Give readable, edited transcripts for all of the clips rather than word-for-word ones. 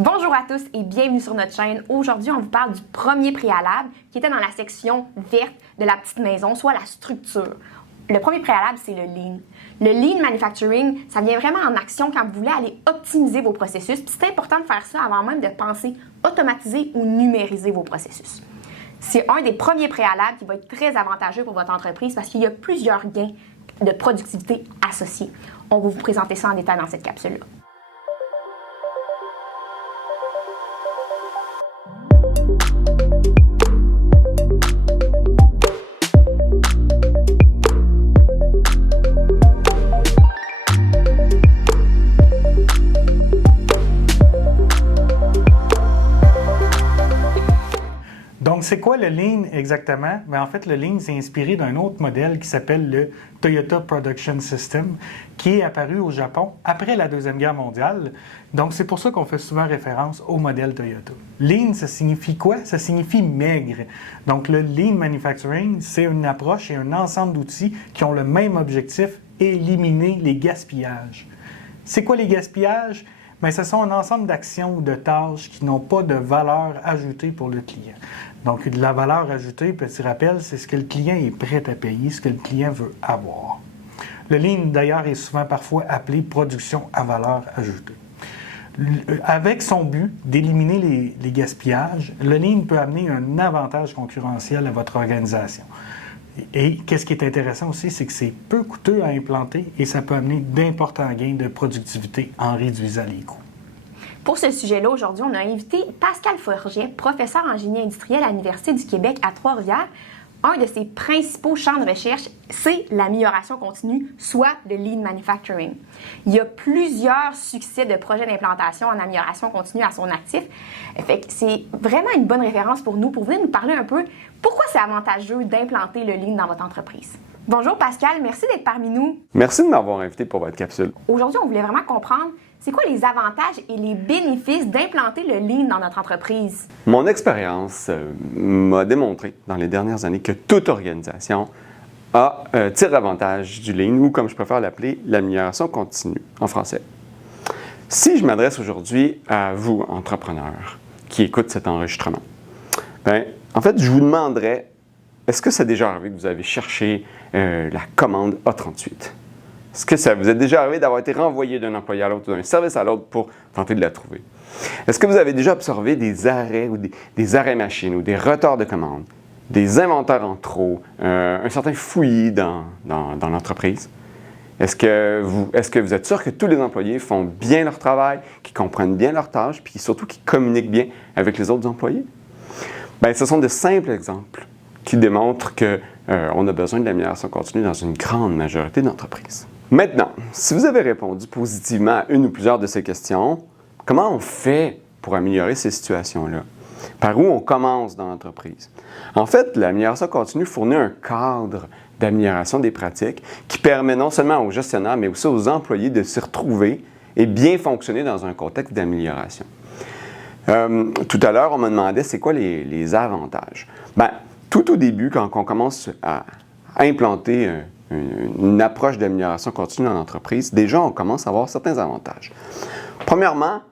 Bonjour à tous et bienvenue sur notre chaîne. Aujourd'hui, on vous parle du premier préalable qui était dans la section verte de la petite maison, soit la structure. Le premier préalable, c'est le Lean. Le Lean Manufacturing, ça vient vraiment en action quand vous voulez aller optimiser vos processus. Puis c'est important de faire ça avant même de penser automatiser ou numériser vos processus. C'est un des premiers préalables qui va être très avantageux pour votre entreprise parce qu'il y a plusieurs gains de productivité associés. On va vous présenter ça en détail dans cette capsule-là. Donc, c'est quoi le Lean exactement? Bien, en fait, le Lean, c'est inspiré d'un autre modèle qui s'appelle le Toyota Production System, qui est apparu au Japon après la Deuxième Guerre mondiale. Donc, c'est pour ça qu'on fait souvent référence au modèle Toyota. Lean, ça signifie quoi? Ça signifie maigre. Donc, le Lean Manufacturing, c'est une approche et un ensemble d'outils qui ont le même objectif, éliminer les gaspillages. C'est quoi les gaspillages? Bien, ce sont un ensemble d'actions ou de tâches qui n'ont pas de valeur ajoutée pour le client. Donc, de la valeur ajoutée, petit rappel, c'est ce que le client est prêt à payer, ce que le client veut avoir. Le Lean, d'ailleurs, est souvent parfois appelé production à valeur ajoutée. Avec son but d'éliminer les gaspillages, le Lean peut amener un avantage concurrentiel à votre organisation. Et qu'est-ce qui est intéressant aussi, c'est que c'est peu coûteux à implanter et ça peut amener d'importants gains de productivité en réduisant les coûts. Pour ce sujet-là, aujourd'hui, on a invité Pascal Forget, professeur en génie industriel à l'Université du Québec à Trois-Rivières. Un de ses principaux champs de recherche, c'est l'amélioration continue, soit le Lean Manufacturing. Il y a plusieurs succès de projets d'implantation en amélioration continue à son actif. Fait que c'est vraiment une bonne référence pour nous, pour venir nous parler un peu pourquoi c'est avantageux d'implanter le Lean dans votre entreprise. Bonjour Pascal, merci d'être parmi nous. Merci de m'avoir invité pour votre capsule. Aujourd'hui, on voulait vraiment comprendre c'est quoi les avantages et les bénéfices d'implanter le Lean dans notre entreprise? Mon expérience m'a démontré dans les dernières années que toute organisation tire avantage du Lean ou, comme je préfère l'appeler, l'amélioration continue en français. Si je m'adresse aujourd'hui à vous, entrepreneurs, qui écoutent cet enregistrement, bien, en fait, je vous demanderais, est-ce que c'est déjà arrivé que vous avez cherché la commande A38? Est-ce que ça vous est déjà arrivé d'avoir été renvoyé d'un employé à l'autre ou d'un service à l'autre pour tenter de la trouver? Est-ce que vous avez déjà observé des arrêts ou des arrêts machines ou des retards de commande, des inventaires en trop, un certain fouillis dans l'entreprise? Est-ce que vous êtes sûr que tous les employés font bien leur travail, qu'ils comprennent bien leurs tâches, puis surtout qu'ils communiquent bien avec les autres employés? Bien, ce sont de simples exemples qui démontrent qu'on a besoin de l'amélioration continue dans une grande majorité d'entreprises. Maintenant, si vous avez répondu positivement à une ou plusieurs de ces questions, comment on fait pour améliorer ces situations-là? Par où on commence dans l'entreprise? En fait, l'amélioration continue fournit un cadre d'amélioration des pratiques qui permet non seulement aux gestionnaires, mais aussi aux employés de s'y retrouver et bien fonctionner dans un contexte d'amélioration. Tout à l'heure, on me demandait c'est quoi les avantages. Bien, tout au début, quand on commence à implanter une approche d'amélioration continue dans l'entreprise, déjà, on commence à avoir certains avantages. Premièrement,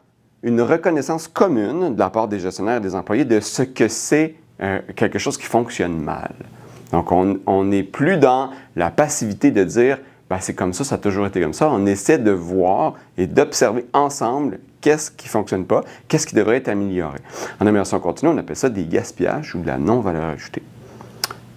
une reconnaissance commune de la part des gestionnaires et des employés de ce que c'est quelque chose qui fonctionne mal. Donc, on n'est plus dans la passivité de dire ben, « c'est comme ça a toujours été comme ça ». On essaie de voir et d'observer ensemble qu'est-ce qui ne fonctionne pas, qu'est-ce qui devrait être amélioré. En amélioration continue, on appelle ça des gaspillages ou de la non-valeur ajoutée.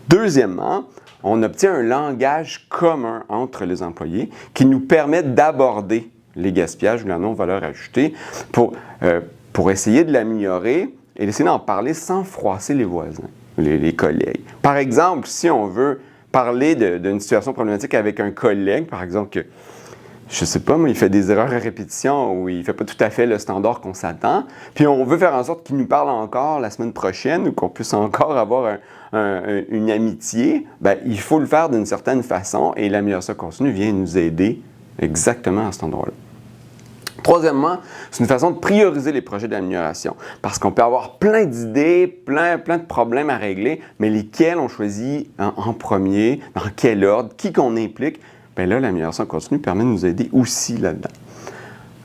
Deuxièmement, on obtient un langage commun entre les employés qui nous permet d'aborder les gaspillages ou la non-valeur ajoutée pour essayer de l'améliorer et d'essayer d'en parler sans froisser les voisins, les collègues. Par exemple, si on veut parler d'une situation problématique avec un collègue, par exemple, que je ne sais pas, mais il fait des erreurs à répétition ou il ne fait pas tout à fait le standard qu'on s'attend, puis on veut faire en sorte qu'il nous parle encore la semaine prochaine ou qu'on puisse encore avoir une amitié, bien, il faut le faire d'une certaine façon et l'amélioration continue vient nous aider exactement à cet endroit-là. Troisièmement, c'est une façon de prioriser les projets d'amélioration parce qu'on peut avoir plein d'idées, plein de problèmes à régler, mais lesquels on choisit en premier, dans quel ordre, qui qu'on implique, bien là, l'amélioration continue permet de nous aider aussi là-dedans.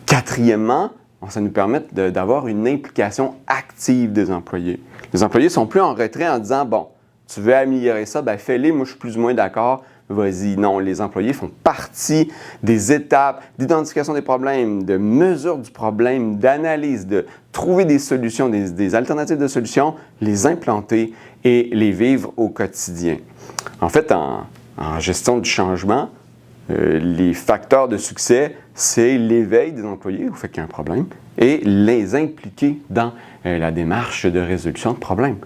Quatrièmement, ça nous permet d'avoir une implication active des employés. Les employés sont plus en retrait en disant « Bon, tu veux améliorer ça, ben fais-le, moi je suis plus ou moins d'accord, vas-y. » Non, les employés font partie des étapes d'identification des problèmes, de mesure du problème, d'analyse, de trouver des solutions, des alternatives de solutions, les implanter et les vivre au quotidien. En fait, en gestion du changement, les facteurs de succès, c'est l'éveil des employés au fait qu'il y a un problème et les impliquer dans la démarche de résolution de problèmes.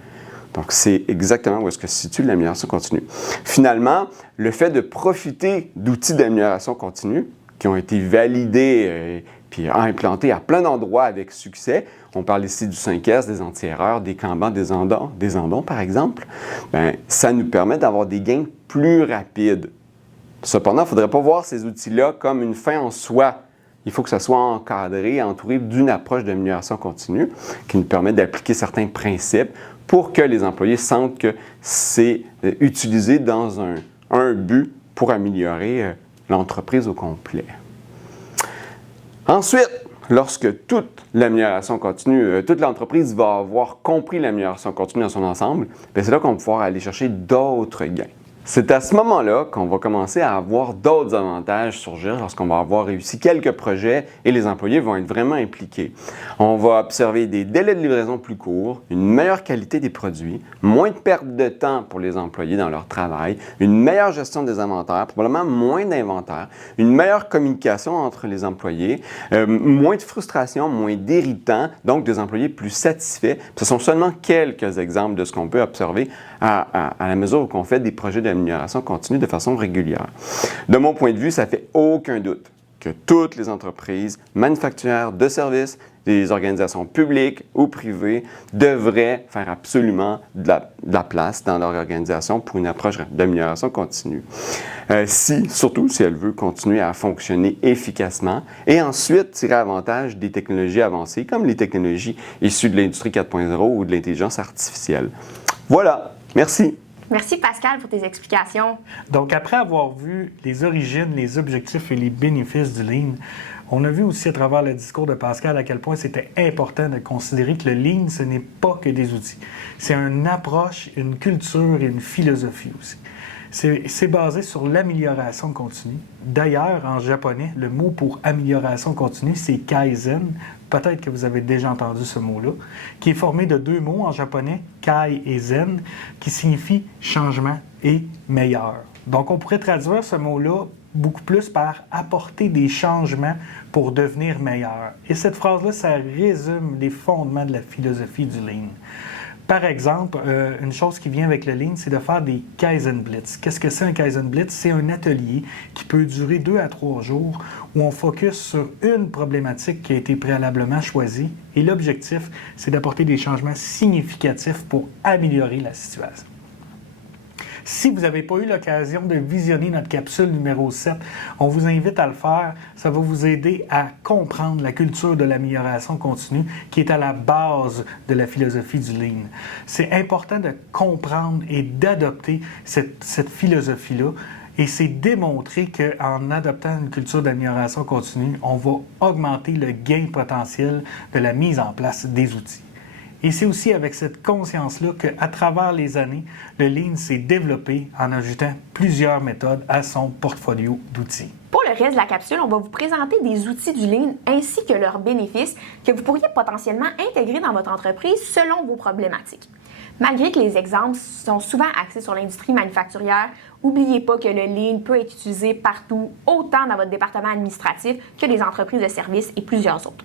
Donc, c'est exactement où est-ce que se situe l'amélioration continue. Finalement, le fait de profiter d'outils d'amélioration continue qui ont été validés puis implantés à plein d'endroits avec succès, on parle ici du 5S, des anti-erreurs, des Kanban, des Andon, par exemple, bien, ça nous permet d'avoir des gains plus rapides. Cependant, il ne faudrait pas voir ces outils-là comme une fin en soi. Il faut que ça soit encadré, entouré d'une approche d'amélioration continue qui nous permet d'appliquer certains principes pour que les employés sentent que c'est utilisé dans un but pour améliorer l'entreprise au complet. Ensuite, lorsque toute l'amélioration continue, toute l'entreprise va avoir compris l'amélioration continue dans son ensemble, c'est là qu'on va pouvoir aller chercher d'autres gains. C'est à ce moment-là qu'on va commencer à avoir d'autres avantages surgir lorsqu'on va avoir réussi quelques projets et les employés vont être vraiment impliqués. On va observer des délais de livraison plus courts, une meilleure qualité des produits, moins de perte de temps pour les employés dans leur travail, une meilleure gestion des inventaires, probablement moins d'inventaire, une meilleure communication entre les employés, moins de frustration, moins d'irritants, donc des employés plus satisfaits. Ce sont seulement quelques exemples de ce qu'on peut observer à la mesure où on fait des projets d'amélioration continue de façon régulière. De mon point de vue, ça ne fait aucun doute que toutes les entreprises manufacturières de services, des organisations publiques ou privées devraient faire absolument de la place dans leur organisation pour une approche d'amélioration continue. Surtout si elle veut continuer à fonctionner efficacement et ensuite tirer avantage des technologies avancées comme les technologies issues de l'industrie 4.0 ou de l'intelligence artificielle. Voilà, merci. Merci Pascal pour tes explications. Donc, après avoir vu les origines, les objectifs et les bénéfices du Lean, on a vu aussi à travers le discours de Pascal à quel point c'était important de considérer que le Lean, ce n'est pas que des outils. C'est une approche, une culture et une philosophie aussi. C'est basé sur l'amélioration continue. D'ailleurs, en japonais, le mot pour amélioration continue, c'est Kaizen. Peut-être que vous avez déjà entendu ce mot-là, qui est formé de deux mots en japonais, Kai et Zen, qui signifient changement et meilleur. Donc, on pourrait traduire ce mot-là beaucoup plus par apporter des changements pour devenir meilleur. Et cette phrase-là, ça résume les fondements de la philosophie du Lean. Par exemple, une chose qui vient avec le Lean, c'est de faire des Kaizen Blitz. Qu'est-ce que c'est un Kaizen Blitz? C'est un atelier qui peut durer 2 à 3 jours où on focus sur une problématique qui a été préalablement choisie et l'objectif, c'est d'apporter des changements significatifs pour améliorer la situation. Si vous n'avez pas eu l'occasion de visionner notre capsule numéro 7, on vous invite à le faire. Ça va vous aider à comprendre la culture de l'amélioration continue qui est à la base de la philosophie du Lean. C'est important de comprendre et d'adopter cette philosophie-là. Et c'est démontré qu'en adoptant une culture d'amélioration continue, on va augmenter le gain potentiel de la mise en place des outils. Et c'est aussi avec cette conscience-là qu'à travers les années, le Lean s'est développé en ajoutant plusieurs méthodes à son portfolio d'outils. Pour le reste de la capsule, on va vous présenter des outils du Lean ainsi que leurs bénéfices que vous pourriez potentiellement intégrer dans votre entreprise selon vos problématiques. Malgré que les exemples sont souvent axés sur l'industrie manufacturière, n'oubliez pas que le Lean peut être utilisé partout, autant dans votre département administratif que les entreprises de services et plusieurs autres.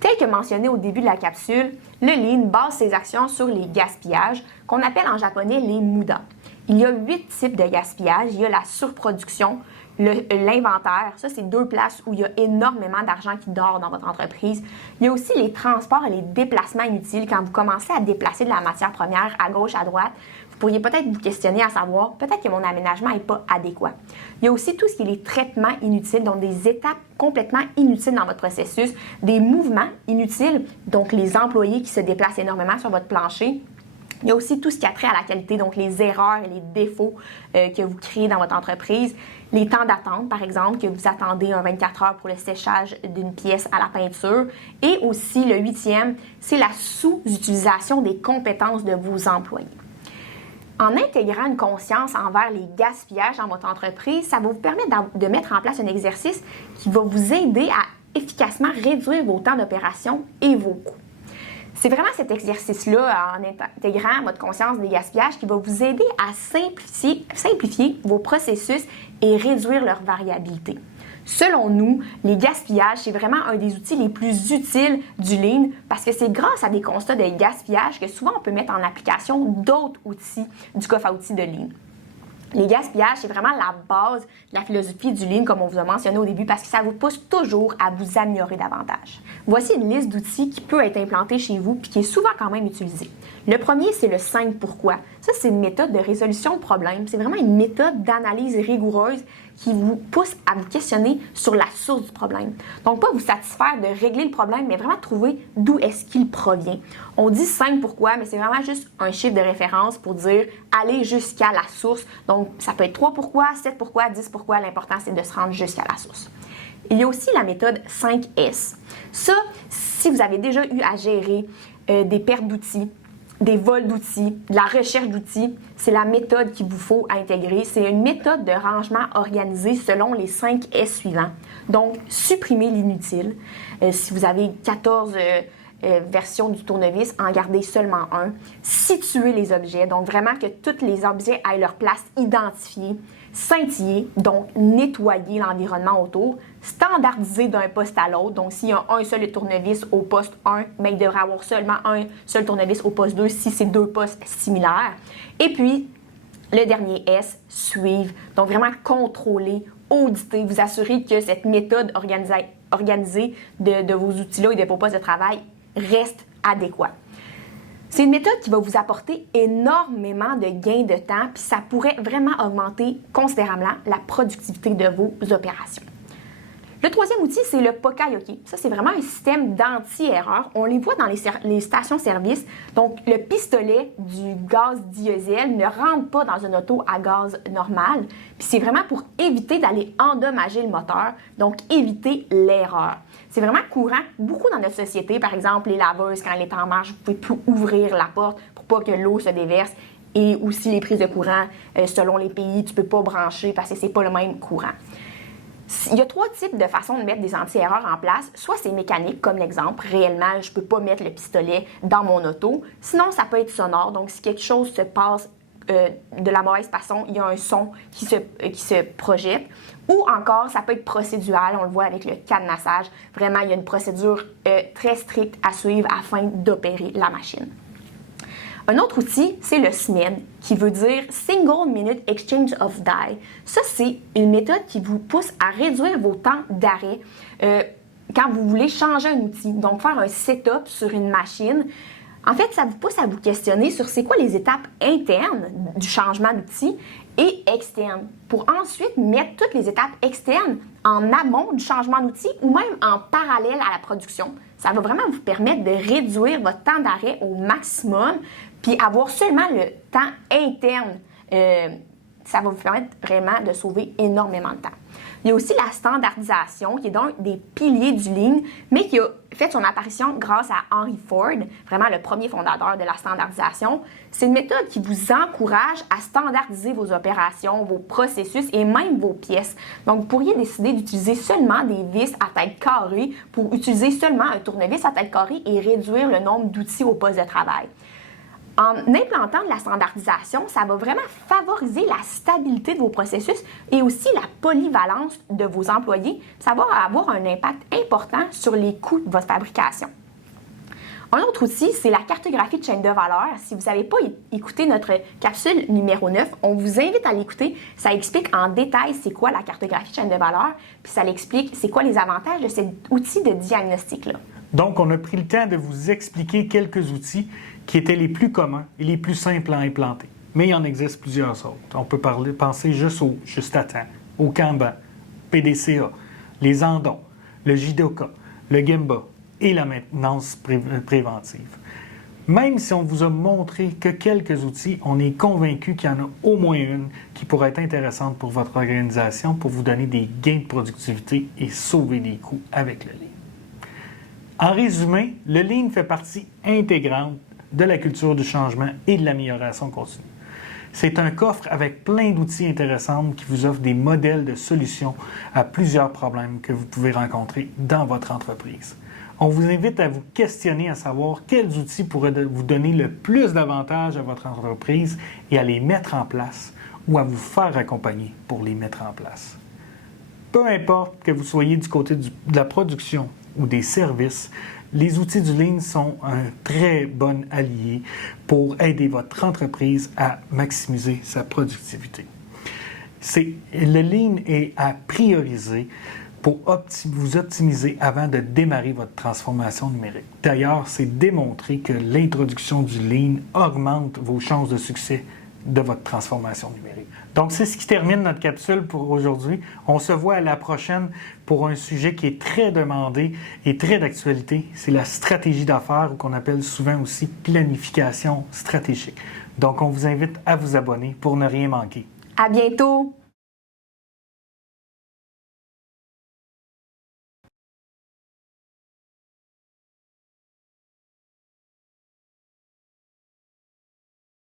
Tel que mentionné au début de la capsule, le Lean base ses actions sur les gaspillages, qu'on appelle en japonais les muda. Il y a 8 types de gaspillage. Il y a la surproduction, l'inventaire, ça c'est 2 places où il y a énormément d'argent qui dort dans votre entreprise. Il y a aussi les transports et les déplacements inutiles. Quand vous commencez à déplacer de la matière première à gauche, à droite, vous pourriez peut-être vous questionner à savoir, peut-être que mon aménagement n'est pas adéquat. Il y a aussi tout ce qui est les traitements inutiles, donc des étapes complètement inutiles dans votre processus, des mouvements inutiles, donc les employés qui se déplacent énormément sur votre plancher, Il y a aussi tout ce qui a trait à la qualité, donc les erreurs et les défauts que vous créez dans votre entreprise. Les temps d'attente, par exemple, que vous attendez un 24 heures pour le séchage d'une pièce à la peinture. Et aussi, le 8e, c'est la sous-utilisation des compétences de vos employés. En intégrant une conscience envers les gaspillages dans votre entreprise, ça va vous permettre de mettre en place un exercice qui va vous aider à efficacement réduire vos temps d'opération et vos coûts. C'est vraiment cet exercice-là, en intégrant votre conscience des gaspillages, qui va vous aider à simplifier vos processus et réduire leur variabilité. Selon nous, les gaspillages, c'est vraiment un des outils les plus utiles du Lean parce que c'est grâce à des constats de gaspillage que souvent on peut mettre en application d'autres outils du coffre à outils de Lean. Les gaspillages, c'est vraiment la base de la philosophie du Lean, comme on vous a mentionné au début, parce que ça vous pousse toujours à vous améliorer davantage. Voici une liste d'outils qui peut être implantée chez vous et qui est souvent quand même utilisée. Le premier, c'est le 5 pourquoi. Ça, c'est une méthode de résolution de problèmes. C'est vraiment une méthode d'analyse rigoureuse qui vous pousse à vous questionner sur la source du problème. Donc, pas vous satisfaire de régler le problème, mais vraiment trouver d'où est-ce qu'il provient. On dit 5 pourquoi, mais c'est vraiment juste un chiffre de référence pour dire aller jusqu'à la source. Donc, ça peut être 3 pourquoi, 7 pourquoi, 10 pourquoi. L'important, c'est de se rendre jusqu'à la source. Il y a aussi la méthode 5S. Ça, si vous avez déjà eu à gérer des pertes d'outils, des vols d'outils, de la recherche d'outils, c'est la méthode qu'il vous faut intégrer. C'est une méthode de rangement organisée selon les 5 S suivants. Donc, supprimez l'inutile. Si vous avez 14 versions du tournevis, en gardez seulement un. Situer les objets, donc vraiment que tous les objets aient leur place identifiée. Scintiller, donc nettoyer l'environnement autour. Standardiser d'un poste à l'autre, donc s'il y a un seul tournevis au poste 1, mais il devrait avoir seulement un seul tournevis au poste 2 si c'est deux postes similaires. Et puis, le dernier S, suivre, donc vraiment contrôler, auditer, vous assurer que cette méthode organisée de vos outils-là et de vos postes de travail reste adéquate. C'est une méthode qui va vous apporter énormément de gains de temps, puis ça pourrait vraiment augmenter considérablement la productivité de vos opérations. Le troisième outil, c'est le Pokayoke. Ça, c'est vraiment un système d'anti-erreur. On les voit dans les stations-service. Donc, le pistolet du gaz diesel ne rentre pas dans une auto à gaz normal. Puis c'est vraiment pour éviter d'aller endommager le moteur, donc éviter l'erreur. C'est vraiment courant, beaucoup dans notre société. Par exemple, les laveuses, quand elle est en marche, vous pouvez plus ouvrir la porte pour pas que l'eau se déverse. Et aussi les prises de courant, selon les pays, tu peux pas brancher parce que c'est pas le même courant. Il y a 3 types de façons de mettre des anti-erreurs en place. Soit c'est mécanique, comme l'exemple. Réellement, je ne peux pas mettre le pistolet dans mon auto. Sinon, ça peut être sonore. Donc, si quelque chose se passe de la mauvaise façon, il y a un son qui se projette. Ou encore, ça peut être procédural. On le voit avec le cadenassage. Vraiment, il y a une procédure très stricte à suivre afin d'opérer la machine. Un autre outil, c'est le SMED, qui veut dire Single Minute Exchange of Die. Ça, c'est une méthode qui vous pousse à réduire vos temps d'arrêt quand vous voulez changer un outil. Donc, faire un setup sur une machine. En fait, ça vous pousse à vous questionner sur c'est quoi les étapes internes du changement d'outil et externes, pour ensuite mettre toutes les étapes externes en amont du changement d'outil ou même en parallèle à la production. Ça va vraiment vous permettre de réduire votre temps d'arrêt au maximum, puis avoir seulement le temps interne. Ça va vous permettre vraiment de sauver énormément de temps. Il y a aussi la standardisation, qui est donc des piliers du Lean, mais qui a fait son apparition grâce à Henry Ford, vraiment le premier fondateur de la standardisation. C'est une méthode qui vous encourage à standardiser vos opérations, vos processus et même vos pièces. Donc, vous pourriez décider d'utiliser seulement des vis à tête carrée pour utiliser seulement un tournevis à tête carrée et réduire le nombre d'outils au poste de travail. En implantant de la standardisation, ça va vraiment favoriser la stabilité de vos processus et aussi la polyvalence de vos employés. Ça va avoir un impact important sur les coûts de votre fabrication. Un autre outil, c'est la cartographie de chaîne de valeur. Si vous n'avez pas écouté notre capsule numéro 9, on vous invite à l'écouter. Ça explique en détail c'est quoi la cartographie de chaîne de valeur, puis ça l'explique c'est quoi les avantages de cet outil de diagnostic-là. Donc, on a pris le temps de vous expliquer quelques outils qui étaient les plus communs et les plus simples à implanter. Mais il en existe plusieurs autres. On peut penser juste au Juste-à-temps, au Kanban, PDCA, les Andon, le Jidoka, le Gemba et la maintenance préventive. Même si on vous a montré que quelques outils, on est convaincu qu'il y en a au moins une qui pourrait être intéressante pour votre organisation pour vous donner des gains de productivité et sauver des coûts avec le Lean. En résumé, le Lean fait partie intégrante de la culture du changement et de l'amélioration continue. C'est un coffre avec plein d'outils intéressants qui vous offrent des modèles de solutions à plusieurs problèmes que vous pouvez rencontrer dans votre entreprise. On vous invite à vous questionner à savoir quels outils pourraient vous donner le plus d'avantages à votre entreprise et à les mettre en place ou à vous faire accompagner pour les mettre en place. Peu importe que vous soyez du côté de la production ou des services, les outils du Lean sont un très bon allié pour aider votre entreprise à maximiser sa productivité. Le Lean est à prioriser pour vous optimiser avant de démarrer votre transformation numérique. D'ailleurs, c'est démontré que l'introduction du Lean augmente vos chances de succès de votre transformation numérique. Donc, c'est ce qui termine notre capsule pour aujourd'hui. On se voit à la prochaine pour un sujet qui est très demandé et très d'actualité. C'est la stratégie d'affaires, ou qu'on appelle souvent aussi planification stratégique. Donc, on vous invite à vous abonner pour ne rien manquer. À bientôt!